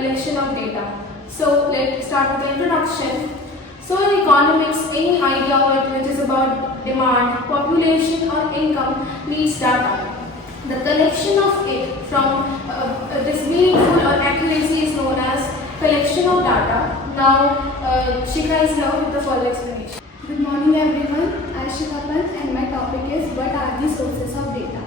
collection of data. So let's start with the introduction. So in economics, any idea which is about demand, population or income needs data. The collection of it from this meaningful or accuracy is known as collection of data. Now Shikha is here with the further explanation. Good morning everyone, I am Shikha Pant and my topic is what are the sources of data.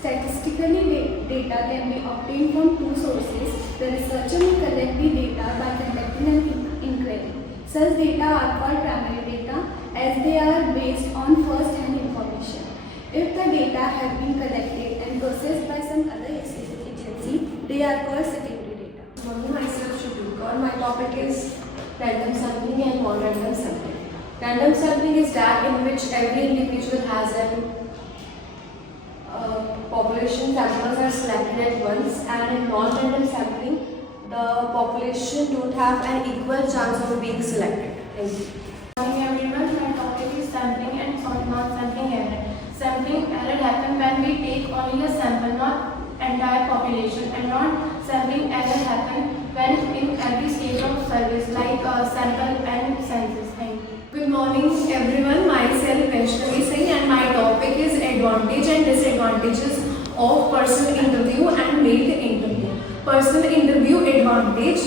Statistically, data can be obtained from two sources. The researcher will collect the data by conducting an inquiry. Such data are called primary data as they are based on first-hand information. If the data have been collected and processed by some other agency, they are called secondary data. Good morning, myself Shubhika. My topic is random sampling and non-random sampling. Random sampling is that in which every individual has an population samples are selected at once, and in non-random sampling, the population don't have an equal chance of being selected. Thank you. Good morning everyone, my topic is sampling and non-sampling error. Sampling error happens when we take only a sample, not entire population, and non-sampling error happens when in every stage of service like sample and census. Thank you. Good morning everyone, myself Vaishnavi Singh and my topic is advantage and disadvantages of personal interview and mailed interview. Personal interview advantage,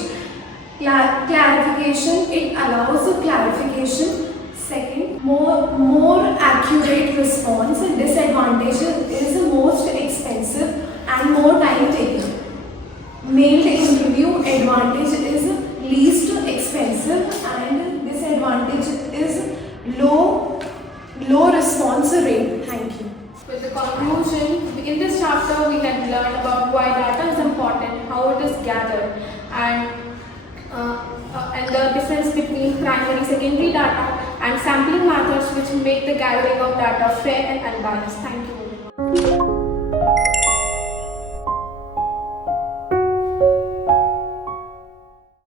clarification, it allows a clarification. Second, more accurate response. Disadvantage is most expensive and more time taken. Mailed interview advantage is least expensive and disadvantage is low response rate. Thank you. With the conclusion, in this chapter we had learned about why data is important, how it is gathered, and the difference between primary, secondary data and sampling methods which make the gathering of data fair and unbiased. Thank you.